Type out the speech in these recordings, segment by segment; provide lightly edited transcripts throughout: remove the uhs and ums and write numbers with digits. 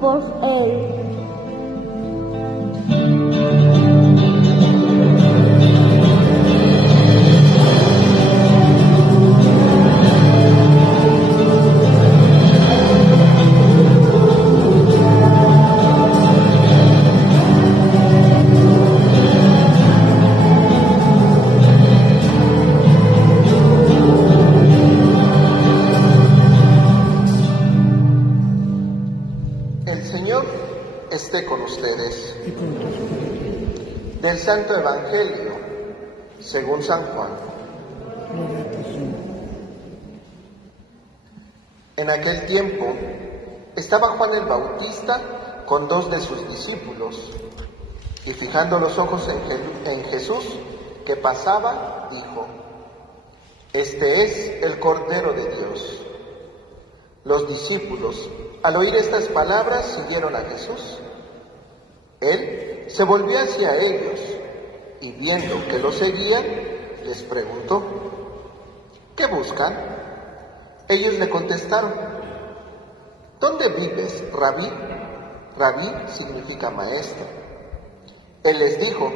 por él. Esté con ustedes. Del Santo Evangelio según San Juan. En aquel tiempo estaba Juan el Bautista con 2 de sus discípulos, y fijando los ojos en Jesús que pasaba, dijo: Este es el Cordero de Dios. Los discípulos, al oír estas palabras, siguieron a Jesús. Él se volvió hacia ellos y, viendo que lo seguían, les preguntó: ¿qué buscan? Ellos le contestaron: ¿dónde vives, Rabí? Rabí significa maestro. Él les dijo: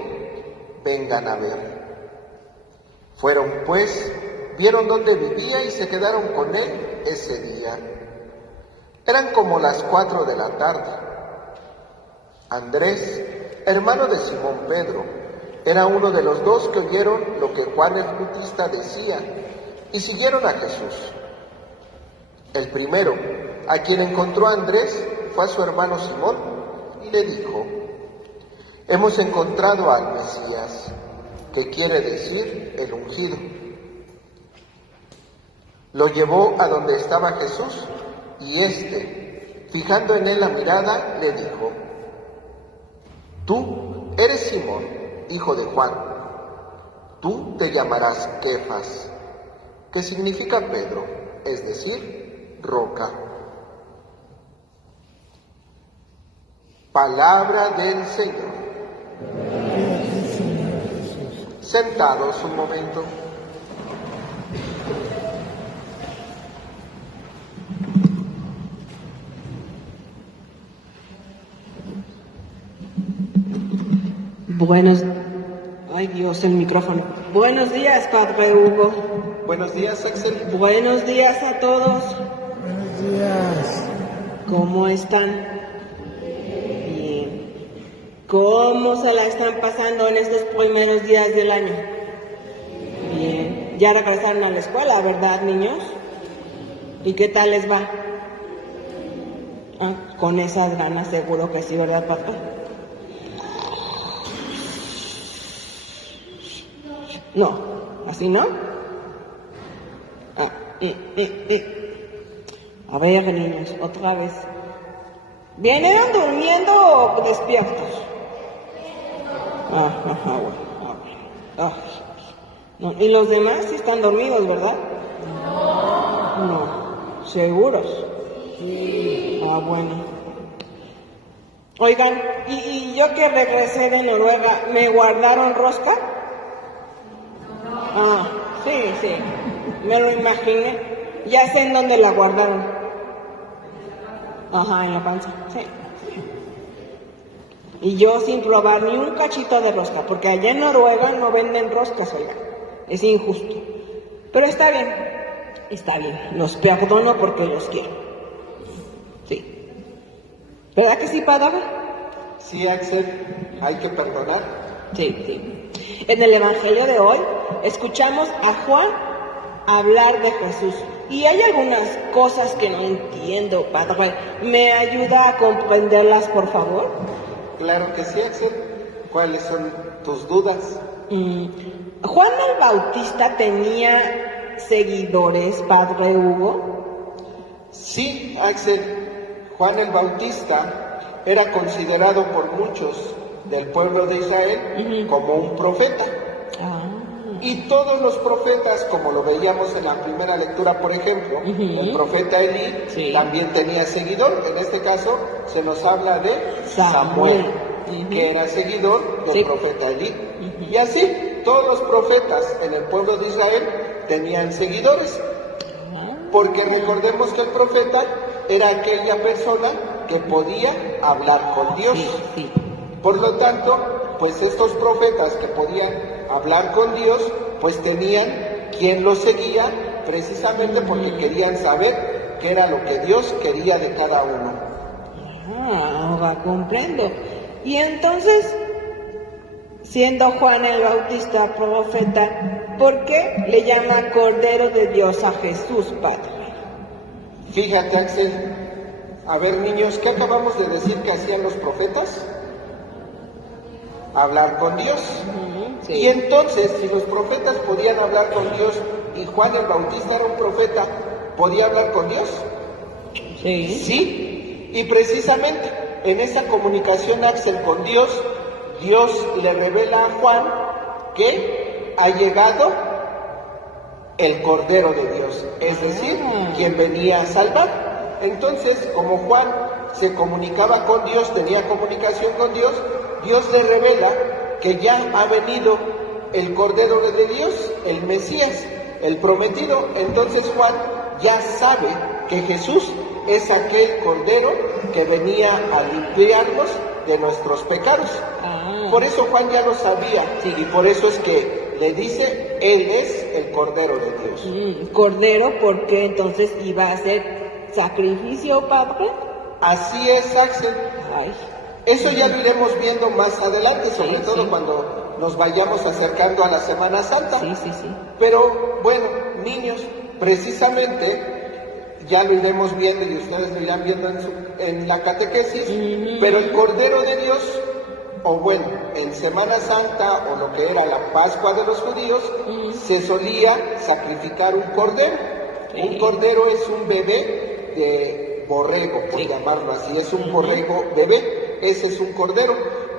vengan a ver. Fueron pues, vieron dónde vivía y se quedaron con él ese día. Eran como las 4 de la tarde. Andrés, hermano de Simón Pedro, era uno de los 2 que oyeron lo que Juan el Bautista decía y siguieron a Jesús. El primero, a quien encontró a Andrés, fue a su hermano Simón y le dijo: hemos encontrado al Mesías, que quiere decir el ungido. Lo llevó a donde estaba Jesús y éste, fijando en él la mirada, le dijo: tú eres Simón, hijo de Juan. Tú te llamarás Kefas, que significa Pedro, es decir, roca. Palabra del Señor. Sentados un momento. Ay Dios, el micrófono. Buenos días, Padre Hugo. Buenos días, Axel. Buenos días a todos. Buenos días. ¿Cómo están? Bien. ¿Cómo se la están pasando en estos primeros días del año? Bien. Ya regresaron a la escuela, ¿verdad, niños? ¿Y qué tal les va? Con esas ganas, seguro que sí, ¿verdad, papá? No, así no. A ver, niños, otra vez. ¿Vienen durmiendo o despiertos? Bueno. No, ¿y los demás sí están dormidos, verdad? No. ¿Seguros? Sí. Bueno. Oigan, ¿y yo que regresé de Noruega, me guardaron rosca? Sí, me lo imaginé. Ya sé en dónde la guardaron. En la panza, sí. Y yo sin probar ni un cachito de rosca, porque allá en Noruega no venden roscas, oigan. Es injusto. Pero está bien, los perdono porque los quiero. Sí. ¿Verdad que sí, Padre? Sí, Axel, hay que perdonar. Sí. En el Evangelio de hoy escuchamos a Juan hablar de Jesús y hay algunas cosas que no entiendo, Padre. ¿Me ayuda a comprenderlas, por favor? Claro que sí, Axel. ¿Cuáles son tus dudas? ¿Juan el Bautista tenía seguidores, Padre Hugo? Sí, Axel. Juan el Bautista era considerado por muchos del pueblo de Israel como un profeta. Y todos los profetas, como lo veíamos en la primera lectura, por ejemplo, el profeta Elí también tenía seguidor. En este caso se nos habla de Samuel, que era seguidor del profeta Elí. Y así, todos los profetas en el pueblo de Israel tenían seguidores. Porque recordemos que el profeta era aquella persona que podía hablar con Dios. Sí. Por lo tanto, pues estos profetas que podían hablar con Dios, pues tenían quien los seguía precisamente porque querían saber qué era lo que Dios quería de cada uno. Ahora comprendo. Y entonces, siendo Juan el Bautista profeta, ¿por qué le llama Cordero de Dios a Jesús, Padre? Fíjate, Axel, a ver, niños, ¿qué acabamos de decir que hacían los profetas? Hablar con Dios. Sí. Y entonces, si los profetas podían hablar con Dios y Juan el Bautista era un profeta, ¿podía hablar con Dios? Sí. Sí, y precisamente en esa comunicación, Axel, con Dios, Dios le revela a Juan que ha llegado el Cordero de Dios, es decir, quien venía a salvar. Entonces, como Juan se comunicaba con Dios, tenía comunicación con Dios, Dios le revela que ya ha venido el Cordero de Dios, el Mesías, el prometido. Entonces Juan ya sabe que Jesús es aquel Cordero que venía a limpiarnos de nuestros pecados. Por eso Juan ya lo sabía, y por eso es que le dice, Él es el Cordero de Dios. Cordero, porque entonces iba a ser sacrificio, Padre. Así es, Axel. Ay. Eso ya lo iremos viendo más adelante, sobre todo cuando nos vayamos acercando a la Semana Santa. Sí. Pero bueno, niños, precisamente ya lo iremos viendo y ustedes lo irán viendo en la catequesis, pero el Cordero de Dios, o bueno, en Semana Santa o lo que era la Pascua de los judíos, se solía sacrificar un cordero. Un cordero es un bebé de borrego, por llamarlo así, es un borrego bebé, ese es un cordero,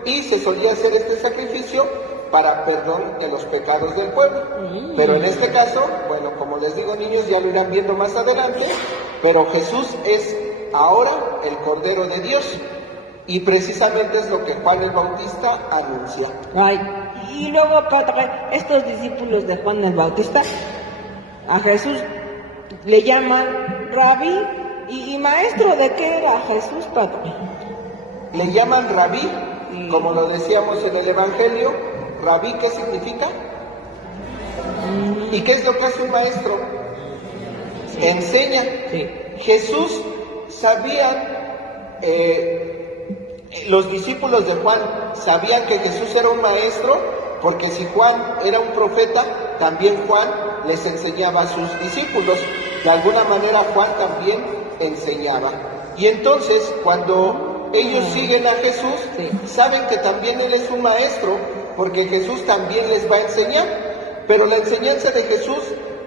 y se solía hacer este sacrificio para perdón de los pecados del pueblo. Pero en este caso, bueno, como les digo, niños, ya lo irán viendo más adelante, pero Jesús es ahora el Cordero de Dios, y precisamente es lo que Juan el Bautista anuncia. Ay, y luego, Padre, estos discípulos de Juan el Bautista a Jesús le llaman Rabí y maestro. ¿De qué era Jesús, Padre? Le llaman Rabí, como lo decíamos en el Evangelio. Rabí, ¿qué significa? ¿Y qué es lo que hace un maestro? Enseña. Jesús sabían, los discípulos de Juan sabían que Jesús era un maestro, porque si Juan era un profeta, también Juan les enseñaba a sus discípulos. De alguna manera Juan también enseñaba. Y entonces, cuando ellos siguen a Jesús, saben que también Él es un maestro, porque Jesús también les va a enseñar. Pero la enseñanza de Jesús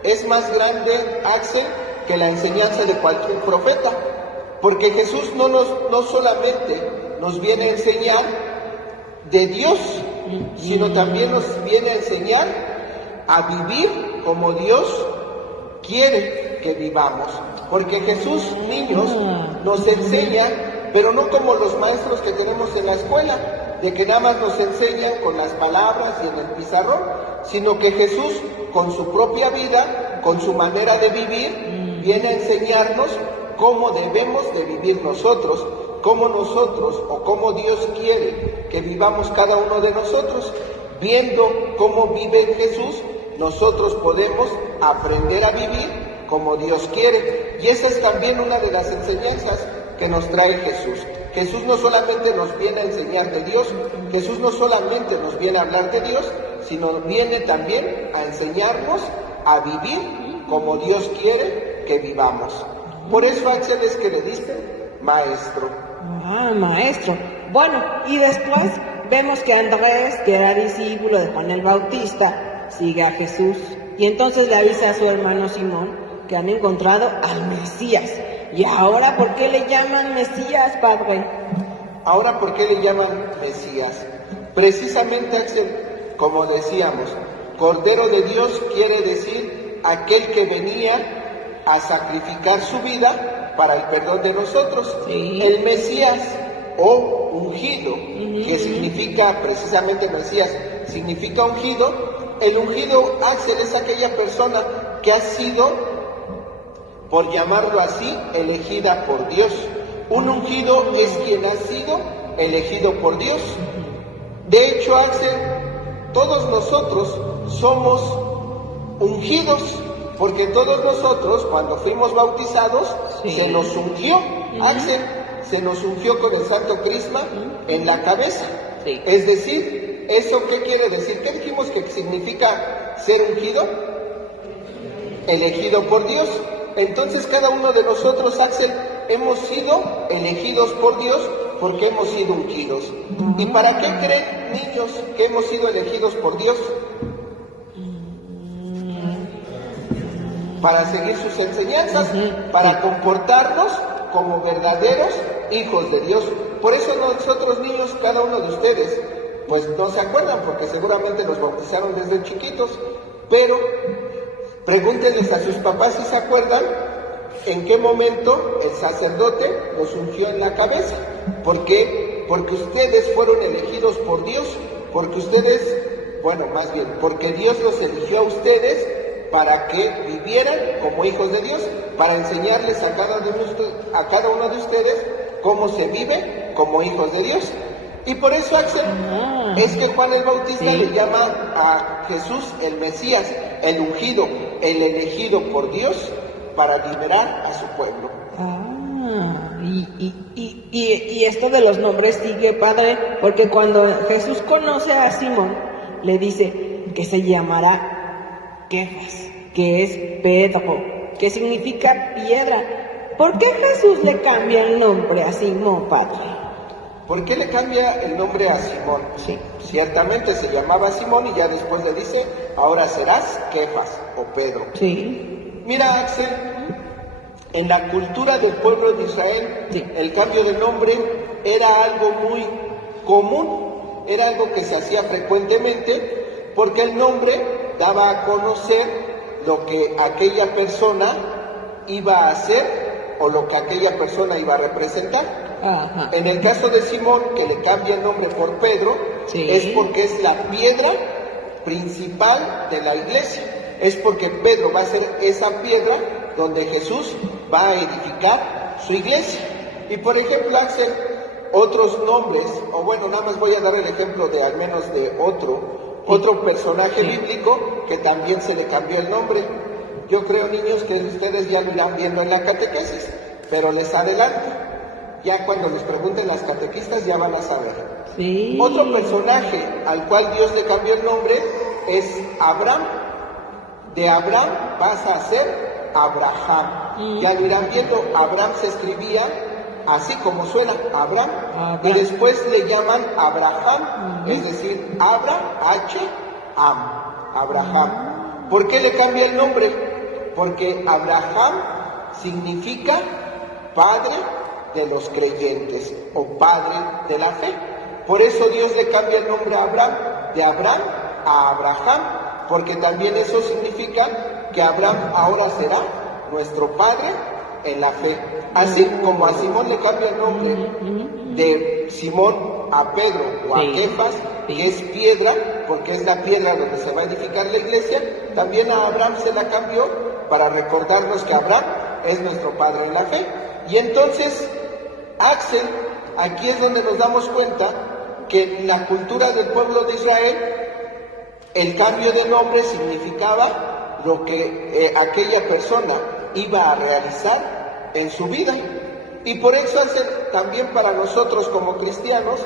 es más grande, Axel, que la enseñanza de cualquier profeta, porque Jesús no solamente nos viene a enseñar de Dios, sino también nos viene a enseñar a vivir como Dios quiere que vivamos. Porque Jesús, niños, nos enseña, pero no como los maestros que tenemos en la escuela, de que nada más nos enseñan con las palabras y en el pizarrón, sino que Jesús, con su propia vida, con su manera de vivir, viene a enseñarnos cómo debemos de vivir nosotros, cómo nosotros o cómo Dios quiere que vivamos cada uno de nosotros. Viendo cómo vive Jesús, nosotros podemos aprender a vivir como Dios quiere. Y esa es también una de las enseñanzas que nos trae Jesús. Jesús no solamente nos viene a enseñar de Dios, Jesús no solamente nos viene a hablar de Dios, sino viene también a enseñarnos a vivir como Dios quiere que vivamos. Por eso, Axel, es que le dicen maestro. Maestro. Bueno, y después vemos que Andrés, que era discípulo de Juan el Bautista, sigue a Jesús, y entonces le avisa a su hermano Simón que han encontrado al Mesías. ¿Y ahora por qué le llaman Mesías, Padre? Ahora, ¿por qué le llaman Mesías? Precisamente, Axel, como decíamos, Cordero de Dios quiere decir aquel que venía a sacrificar su vida para el perdón de nosotros. El Mesías, o ungido, que significa precisamente Mesías, significa ungido. El ungido, Axel, es aquella persona que ha sido, por llamarlo así, elegida por Dios. Un ungido es quien ha sido elegido por Dios. De hecho, Axel, todos nosotros somos ungidos, porque todos nosotros, cuando fuimos bautizados, se nos ungió, Axel, se nos ungió con el Santo Crisma en la cabeza. Sí. Es decir, ¿eso qué quiere decir? ¿Qué dijimos que significa ser ungido? Elegido por Dios. Entonces cada uno de nosotros, Axel, hemos sido elegidos por Dios porque hemos sido ungidos. ¿Y para qué creen, niños, que hemos sido elegidos por Dios? Para seguir sus enseñanzas, para comportarnos como verdaderos hijos de Dios. Por eso nosotros, niños, cada uno de ustedes, pues no se acuerdan porque seguramente los bautizaron desde chiquitos, pero pregúntenles a sus papás si se acuerdan en qué momento el sacerdote los ungió en la cabeza. ¿Por qué? Porque ustedes fueron elegidos por Dios, porque ustedes, bueno, más bien, porque Dios los eligió a ustedes para que vivieran como hijos de Dios, para enseñarles a cada uno de ustedes cómo se vive como hijos de Dios. Y por eso, Axel, es que Juan el Bautista le llama a Jesús el Mesías, el ungido, el elegido por Dios para liberar a su pueblo. Y esto de los nombres sigue, padre, porque cuando Jesús conoce a Simón, le dice que se llamará Kefas, que es Pedro, que significa piedra. ¿Por qué Jesús le cambia el nombre a Simón, padre? ¿Por qué le cambia el nombre a Simón? Sí. Ciertamente se llamaba Simón y ya después le dice, ahora serás Kefas o Pedro. Sí. Mira, Axel, en la cultura del pueblo de Israel, el cambio de nombre era algo muy común, era algo que se hacía frecuentemente, porque el nombre daba a conocer lo que aquella persona iba a hacer o lo que aquella persona iba a representar. Ajá. En el caso de Simón, que le cambia el nombre por Pedro, es porque es la piedra principal de la iglesia. Es porque Pedro va a ser esa piedra donde Jesús va a edificar su iglesia. Y por ejemplo, Axel, otros nombres, o bueno, nada más voy a dar el ejemplo de al menos de otro personaje bíblico que también se le cambió el nombre. Yo creo, niños, que ustedes ya lo irán viendo en la catequesis, pero les adelanto. Ya cuando les pregunten las catequistas ya van a saber. Sí. Otro personaje al cual Dios le cambió el nombre es Abraham. De Abraham pasa a ser Abraham. Ya lo irán viendo, Abraham se escribía así como suena, Abraham. Y después le llaman Abraham, es decir, Abraham. ¿Por qué le cambia el nombre? Porque Abraham significa padre de los creyentes o padre de la fe. Por eso Dios le cambia el nombre a Abraham, de Abraham a Abraham, porque también eso significa que Abraham ahora será nuestro padre en la fe. Así como a Simón le cambia el nombre de Simón a Pedro o a Kefas, que es piedra, porque es la piedra donde se va a edificar la iglesia, también a Abraham se la cambió para recordarnos que Abraham es nuestro padre en la fe. Y entonces, Axel, aquí es donde nos damos cuenta que en la cultura del pueblo de Israel, el cambio de nombre significaba lo que aquella persona iba a realizar en su vida. Y por eso, Axel, también para nosotros como cristianos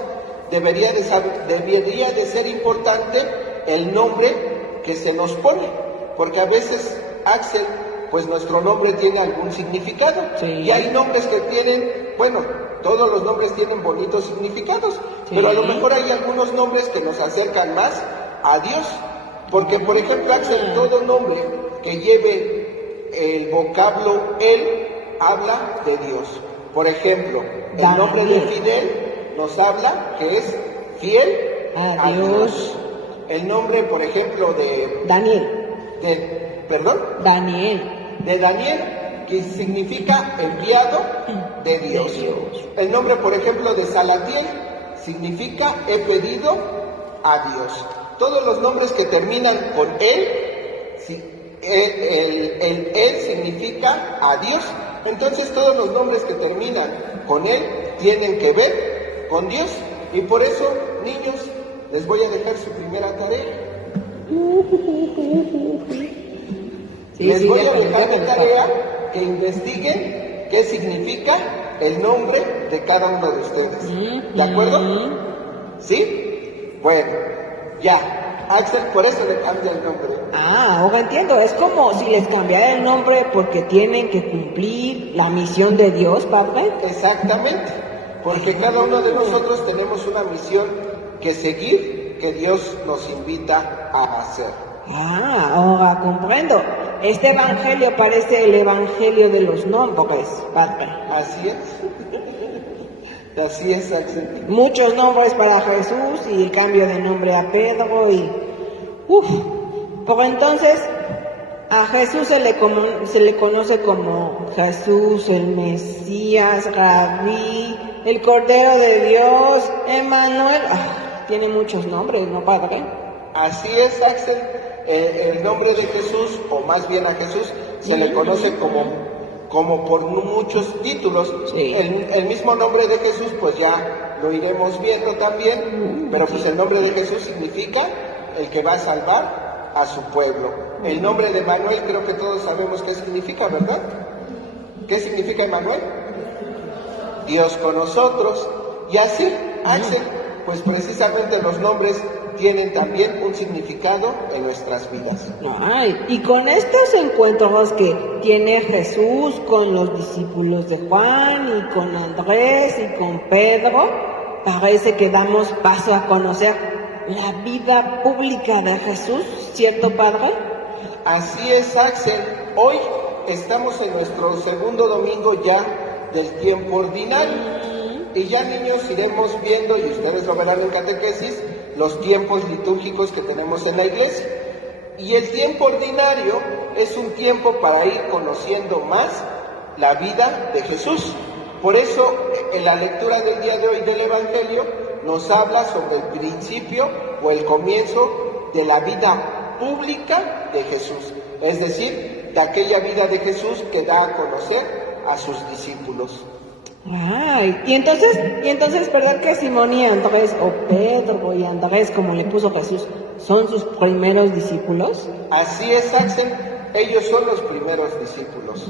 debería de ser importante el nombre que se nos pone, porque a veces, Axel, pues nuestro nombre tiene algún significado. Y hay nombres que tienen, bueno, todos los nombres tienen bonitos significados, pero a lo mejor hay algunos nombres que nos acercan más a Dios. Porque, por ejemplo, Axel, todo nombre que lleve el vocablo Él habla de Dios. Por ejemplo, el nombre de Fidel nos habla que es fiel a Dios. El nombre, por ejemplo, de Daniel. De Daniel, que significa enviado de Dios. El nombre, por ejemplo, de Salatiel significa he pedido a Dios. Todos los nombres que terminan con él, el él significa a Dios, Entonces todos los nombres que terminan con él tienen que ver con Dios. Y por eso, niños, les voy a dejar su primera tarea. Les voy a dejar de tarea que investiguen qué significa el nombre de cada uno de ustedes. ¿De acuerdo? ¿Sí? Bueno, ya. Axel, por eso le cambia el nombre. Ahora entiendo. Es como si les cambiara el nombre porque tienen que cumplir la misión de Dios, padre. Exactamente. Porque cada uno de nosotros tenemos una misión que seguir, que Dios nos invita a hacer. Ahora comprendo. Este evangelio parece el evangelio de los nombres, padre. Así es. Así es, Axel. Muchos nombres para Jesús y el cambio de nombre a Pedro y... Por entonces, a Jesús se le conoce como Jesús, el Mesías, Rabí, el Cordero de Dios, Emmanuel. Tiene muchos nombres, ¿no, padre? Así es, Axel. El nombre de Jesús, o más bien a Jesús, se le conoce como por muchos títulos. Sí. El mismo nombre de Jesús, pues ya lo iremos viendo también, pero pues el nombre de Jesús significa el que va a salvar a su pueblo. El nombre de Emmanuel creo que todos sabemos qué significa, ¿verdad? ¿Qué significa Emmanuel? Dios con nosotros. Y así, Axel, pues precisamente los nombres tienen también un significado en nuestras vidas. Y con estos encuentros que tiene Jesús con los discípulos de Juan y con Andrés y con Pedro, parece que damos paso a conocer la vida pública de Jesús, ¿cierto, padre? Así es, Axel. Hoy estamos en nuestro segundo domingo ya del tiempo ordinario. Y ya, niños, iremos viendo, y ustedes lo verán en catequesis, los tiempos litúrgicos que tenemos en la iglesia. Y el tiempo ordinario es un tiempo para ir conociendo más la vida de Jesús. Por eso, en la lectura del día de hoy del Evangelio, nos habla sobre el principio o el comienzo de la vida pública de Jesús. Es decir, de aquella vida de Jesús que da a conocer a sus discípulos. Y entonces, ¿verdad que Simón y Andrés, o Pedro y Andrés, como le puso Jesús, son sus primeros discípulos? Así es, Axel. Ellos son los primeros discípulos.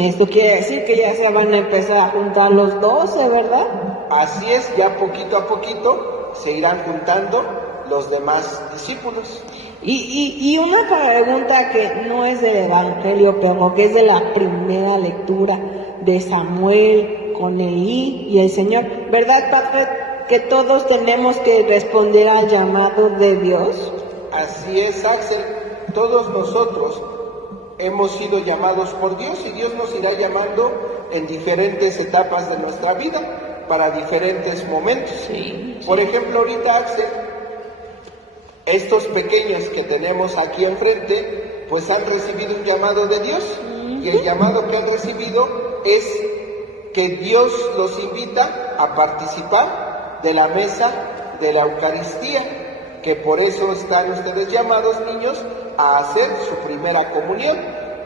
Esto quiere decir que ya se van a empezar a juntar los 12, ¿verdad? Así es, ya poquito a poquito se irán juntando los demás discípulos. Y una pregunta que no es del Evangelio, pero que es de la primera lectura de Samuel con Elí y el Señor. ¿Verdad, padre, que todos tenemos que responder al llamado de Dios? Así es, Axel. Todos nosotros hemos sido llamados por Dios y Dios nos irá llamando en diferentes etapas de nuestra vida, para diferentes momentos. Sí. Por ejemplo, ahorita, Axel, estos pequeños que tenemos aquí enfrente, pues han recibido un llamado de Dios. Y el llamado que han recibido es que Dios los invita a participar de la mesa de la Eucaristía, que por eso están ustedes llamados, niños, a hacer su primera comunión,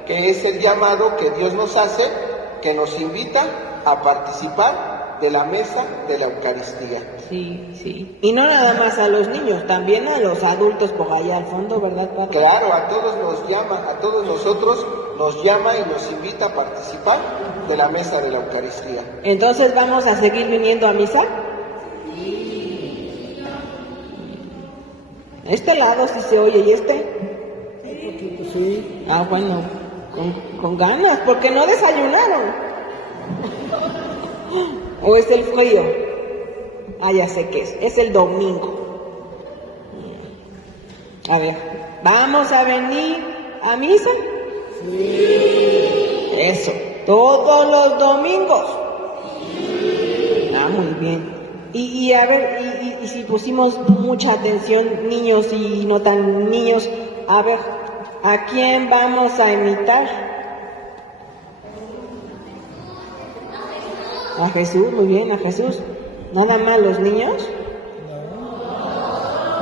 que es el llamado que Dios nos hace, que nos invita a participar de la mesa de la Eucaristía. Sí. Y no nada más a los niños, también a los adultos por allá al fondo, ¿verdad, padre? Claro, a todos nos llama, a todos nosotros nos llama y nos invita a participar de la mesa de la Eucaristía. Entonces, ¿vamos a seguir viniendo a misa? Este lado sí se oye, ¿y este? Sí. Bueno, con ganas, porque no desayunaron. ¿O es el frío? Ya sé qué es el domingo. A ver, ¿vamos a venir a misa? Sí. Eso, todos los domingos. Muy bien. Y a ver, y si pusimos mucha atención, niños y no tan niños, a ver, ¿a quién vamos a imitar? A Jesús, muy bien, a Jesús. ¿Nada más los niños?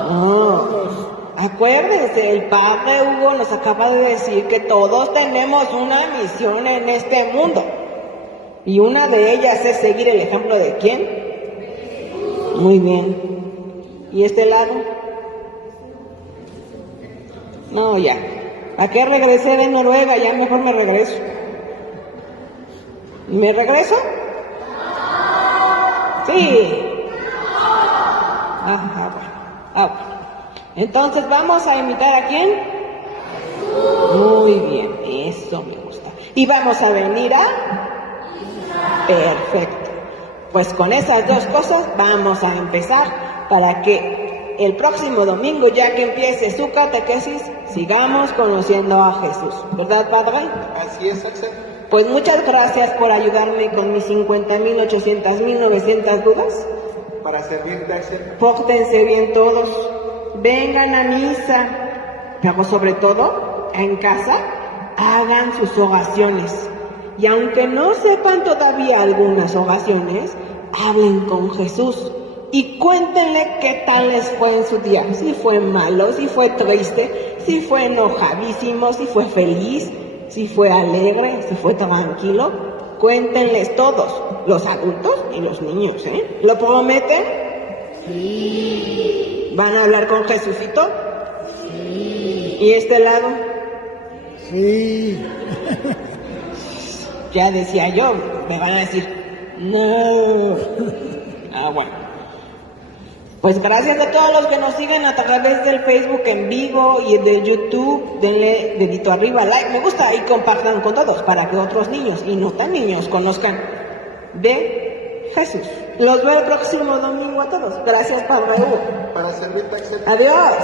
No. Acuérdense, el padre Hugo nos acaba de decir que todos tenemos una misión en este mundo. Y una de ellas es seguir el ejemplo de ¿quién? Muy bien. ¿Y este lado? No, ya. ¿A qué regresé de Noruega? Ya mejor me regreso. ¿Me regreso? Sí. Bueno. Entonces vamos a imitar ¿a quién? Muy bien, eso me gusta. Y vamos a venir a... Perfecto. Pues con esas dos cosas vamos a empezar para que el próximo domingo, ya que empiece su catequesis, sigamos conociendo a Jesús. ¿Verdad, Padre? Así es, Axel. Pues muchas gracias por ayudarme con mis 50,000, 800,000, 900 dudas. Para servirte, Axel. Pórtense bien todos. Vengan a misa. Pero sobre todo, en casa, hagan sus oraciones. Y aunque no sepan todavía algunas oraciones, hablen con Jesús y cuéntenle qué tal les fue en su día. Si fue malo, si fue triste, si fue enojadísimo, si fue feliz, si fue alegre, si fue tranquilo. Cuéntenles todos, los adultos y los niños, ¿eh? ¿Lo prometen? Sí. ¿Van a hablar con Jesucito? Sí. ¿Y este lado? Sí. Ya decía yo, me van a decir, no. Bueno. Pues gracias a todos los que nos siguen a través del Facebook en vivo y de YouTube. Denle dedito arriba, like, me gusta y compartan con todos para que otros niños y no tan niños conozcan de Jesús. Los veo el próximo domingo a todos. Gracias, Padre Hugo. Para servirte, Axel. Adiós.